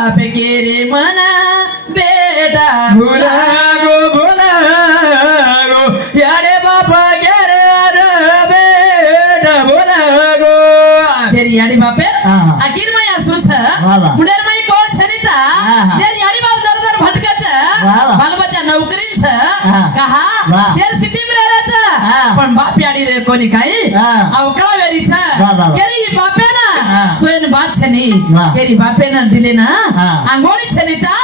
बाप के रे मना बेटा भुला गो यारे बापा के रे बेटा भुला गो जेरी याडी बापे अकीर मै असू छ मुडेर मै कोळ छनीचा जेरी याडी बाप दर दर भटकच बालबच्चा नौकरीन छ कहा शेर सिटी में रहच पण बाप याडी रे कोणी काही अवकळा वेरी छ केरी बापे ना सोयन बात छनी केरी बापे ना दिले ना अंगोळी छनीचा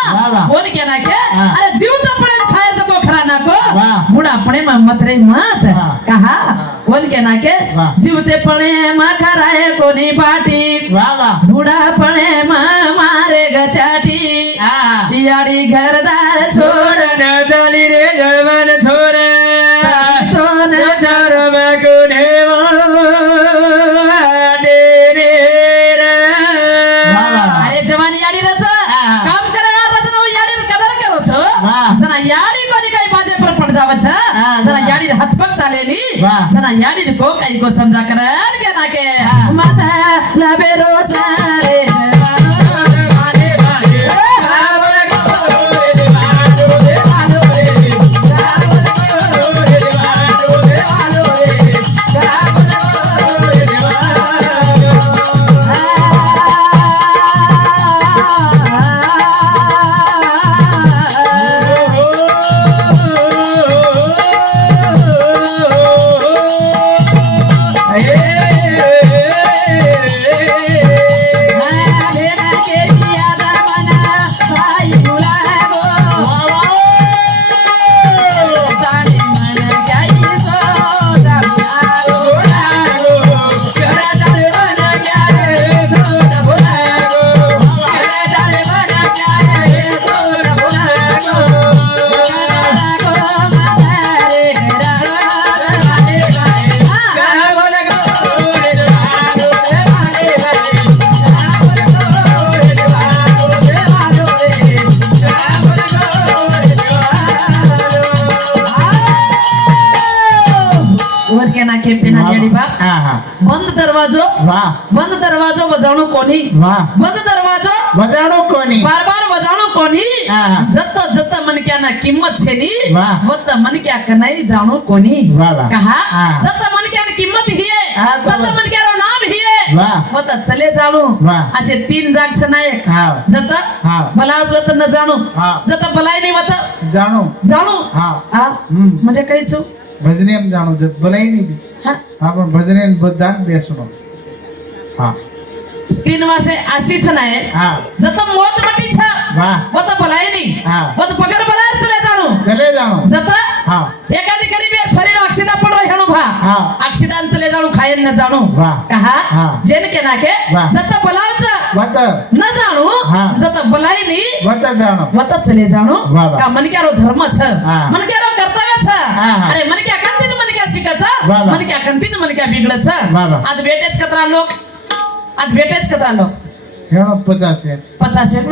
कोण केना के अरे जीव तो पण खाय तो को खरा ना को बुडा पणे मत रे मत कहा कोण केना के जीव ते पणे मा खराय कोणी पाटी बुडा पणे मा मारे गचाटी याडी घरदार छोड़ न चली रे जवान छोरे तो न चरम कुनेवा डेरे अरे जवानी याडी रच काम करणार रच न याडी कदर करो छो जना याडी कोणी काही बाजे पर पड जावच जना याडी हातपक चालेली जना याडी को काही को समजा करन के ना के माता लबे रोज रे के पेना याडी बाप बंद दरवाजो बजावणो कोणी बंद दरवाजो बजाणो कोणी बार बार बजावणो कोणी जत जत मनक्या ना किंमत छेनी मत मनक्या कनाई जाणो कोणी कहा जत मनक्या ना किंमत हिये जत मनक्या रो नाम हिये मत चले जाणो असे तीन जाग छ नायक जत बलाच वत न जाणो जत बलाई नाही वत जाणो म्हणजे काहीच भजने में जानो जब भलाई नहीं भी हाँ पर भजने में बहुत जान भी सुनो हाँ तीन मासे आशीच नाही जत मोत मटी छ वत भलाई नहीं वत पगार बलार चले जानो जत एखादी गरीब शरीर अक्षिदा पड हेणो भा अक्षिदान चले जानो खायन न जानो कहा जेन के नाके जत बलाच वत न जानो जत भलाई नहीं वत चले जानो का मन क्या रो धर्म छ मन क्या रो कर्तव्य छ अरे मन क्या कंतीज मन क्या शिकाच मन क्या कंतीज मन क्या बिगडच आज भेटेच कतरा लोक हेणो 50 में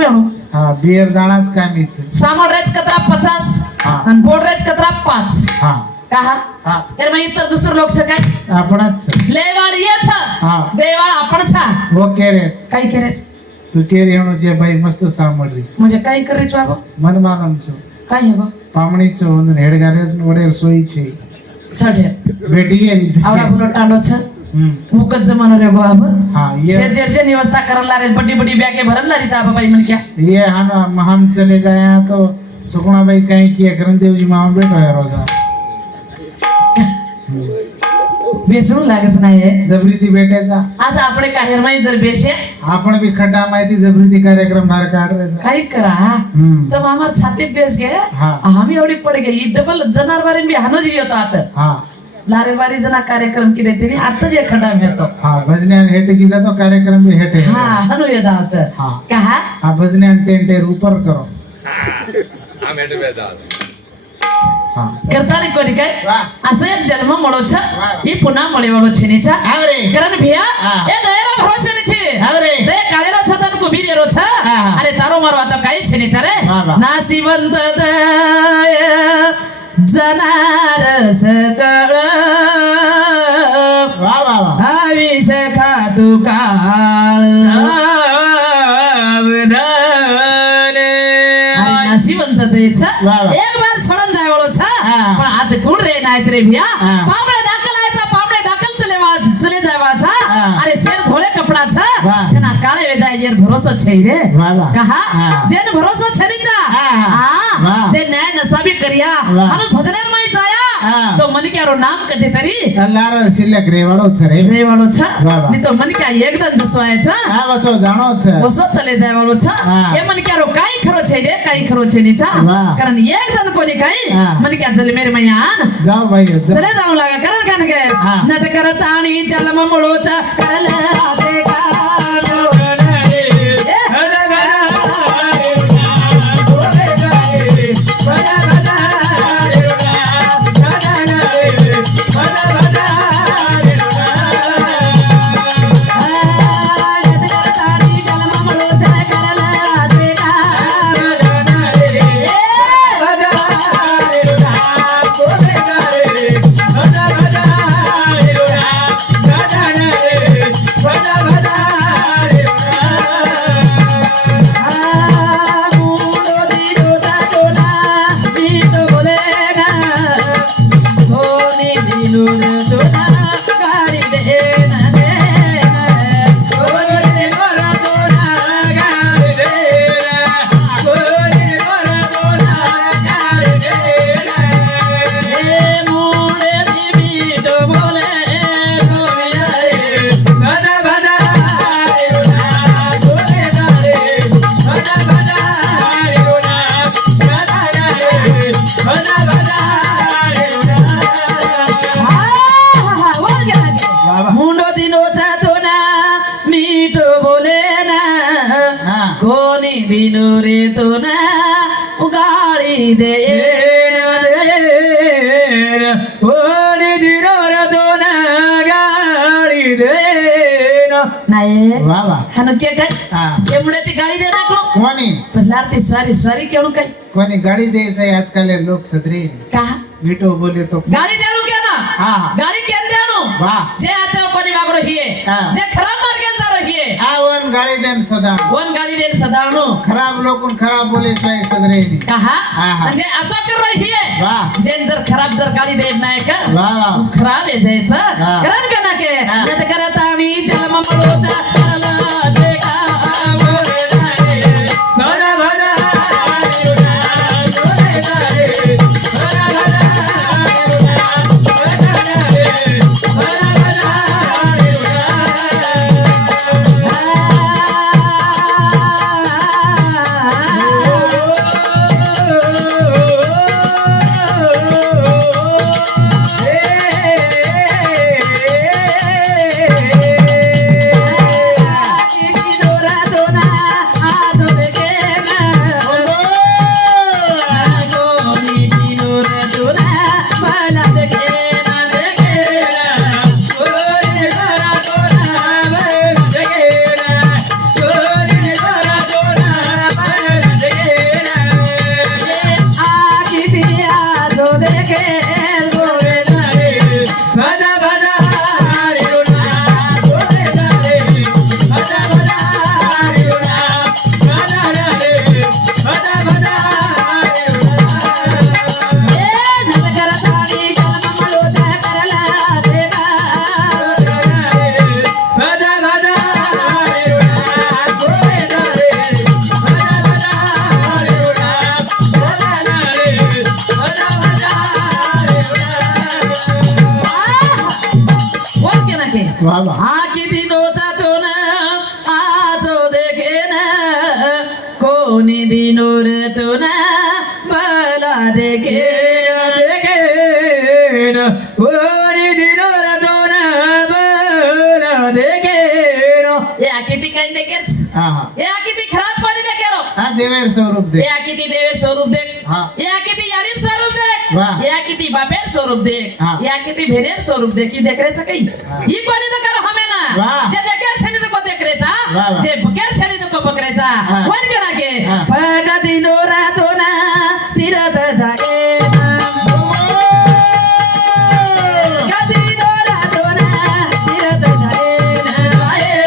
हेणो हाँ बियर दाणाच कामी छ सामोर रेच कतरा 50 आणि बोर्ड रेच कतरा 5 कहा तर मग इतर दुसरं लोक छ काय आपणच लेवाळ ये छ बेवाळ आपण छ वो केरे काय केरेच तू केरे हेणो जे भाई मस्त सामडरी म्हणजे काय करेच बाबा मन मानम छ काय हेगो पामणी छ ಒಂದು ಹೆಡಗಾರೆ ಒಡೆ सोई छे छडे बेटी आवडा बुलो टांडो छ मुकत जमानो रे बाबा हां ये शेरजे व्यवस्था करला रे बड़ी बड़ी बैगे भरला री जाबा भाई मन क्या ये हम चले जाए तो सुकुणा भाई कहीं किया करनदेव जी मामा बैठो है रोजा बेसरू लागत नाही जबरीती भेटायचा आज आपले कार्यक्रम जर बेसे आपण भी खड्डा माहिती जबरीती कार्यक्रम बाहेर काढायचा काही करा तर आम्हाला छाती बेस गे आम्ही एवढी पड गे डबल जनावरांनी बी हानोज येतो आता लारेवारी जना कार्यक्रम केले तिने आता जे खड्डा मिळतो भजन्यान हेट कीधा तो कार्यक्रम भी हेटे हानो ये जावच कहा भजन्यान टेंटे ऊपर करो करतानी कोणी काय असं एक जन्म मळो छ ही पुन्हा मळेवळो छेनीचा कारण भिया ए दयाला भरोसे निची दे काळेरो छतन कुबीरेरो छ अरे तारो मारो आता काही छेनीचा रे नासिवंत दय जनार सकळ आविष खातू काळ अशी म्हणतात वा वा. एक बार छोडून जायवळो छ हा. पण आता कोण रे नाहीत रे भिया हा. पापडे दाखल आयचा पापडे दाखल चले जावाचा हा. अरे शेर धोळे कपडा छ वा. तेना काळे वेजाय जेर भरोसा छै रे वा वा. कहा हा. जेन भरोसा छरीचा हा, हा. वा. जे न्याय नसाबी करिया वा. अनु भजनेर माई जाया हा. तो मन क्यारो नाम कधी तरी अल्लार शिल्लक रेवाडो छ रे रेवाळो छ वा वा. नि तो मन क्या एकदम जसवायचा हा बचो जाणो छ वसो चले जायवाळो छ हा. हे मन क्यारो काही खरो छै रे काही खरो छै निचा वा. कारण एकदम कोणी काही हा. मन क्या जल मेरे मैयान जाओ भाई जाओ. चले जाऊ लागा कारण कान के हा. नट करत आणि जलम मुळोचा करला ते कानो मुंडो दिनोचा तो ना मीठ बोले ना हा. कोणी दिनो रे तो ना गाळी दे नाही वा वा. हानो के काय हा. एमुळे ती गाळी दे नाकलो कोणी पसलार ती स्वारी स्वारी केणू काय कोणी गाडी द्यायचं आजकाल हे लोक सदरे का मीठो बोले तो गाळी देणू के ना हा हा. गाळी केन देणू वा. जे आचा कोणी वागरो हिये हा. जे खराब मार्गेन जारो हिये हा वन गाडी देन सदा वन गाळी देन सदावणू खराब लोकून खराब बोले सोय सदरे कहा हा, हा. म्हणजे आचा कर रही है वा. जेन जर खराब जर गाळी देत नाही का वा वा. खराब आहे जायचं हा. कारण का ना के हा. नट करत आणि जन्म मळोचा करला ते वा वा. आखी दिनोचा तो ना आजो देखे ना कोणी दिनोर तो ना मला देखे या किती काही देखेच हा हा. या किती खराब पाणी देखेरो हा देवेर स्वरूप दे या किती देवे स्वरूप दे हा. या किती यारी स्वरूप दे वा. या किती बापेर स्वरूप दे हा. या किती भेनेर स्वरूप दे की देखरेचा काही हा. ही कोणी तो करो हमें ना वा. जे देखेर छनी तो को देखरेचा वा, वा. जे बकेर छनी तो को पकरेचा हा. वन करा के हा. पग दिनो रातो ना तीरथ जाए गदिनो रातो ना तीरथ जाए ना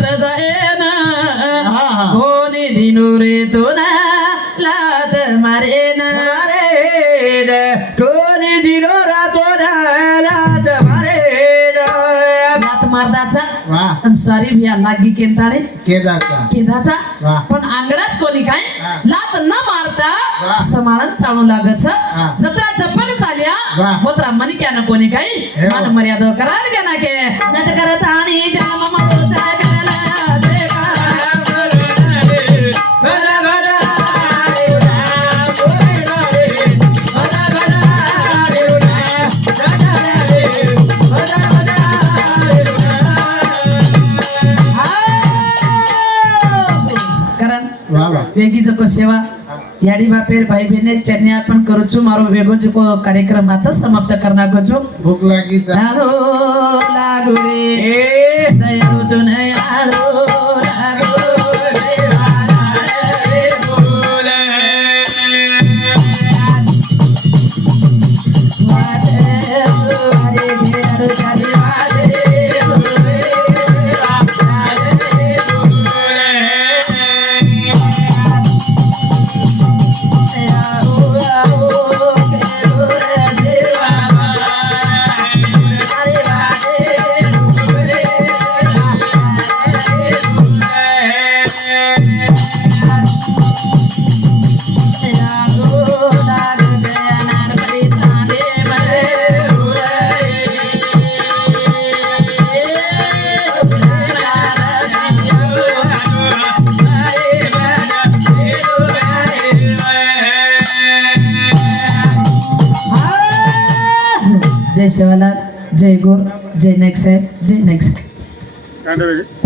चालत जाईन हा, हा. कोणी दिनू रे तो ना लात मारेन कोणी दिनो रातो लात लात मारदाचा वा आणि सॉरी भिया लागी केंताडे केदारचा केदाचा वा. पण आंगडाच कोणी काय हा. लात न मारता वा. समाळन चालू लागच हा. जत्रा जपन चाल्या वा. होत्रा मनी क्यान कोणी काय हे वा. मान मर्यादा कराल के ना के नट करत आणि जन्म मरोचा करला देवा कारण वा वा वेगी जको सेवा याडी बापेर भाई बहने चन्या अर्पण करू छु मारो वेगो जको कार्यक्रम आता समाप्त करना को छु भूक लागी चा हालो लागू रे दयाळू तू नयाळू लागू जय शिवालाल जय गोर जय नाईक साहेब जय नाईक साहेब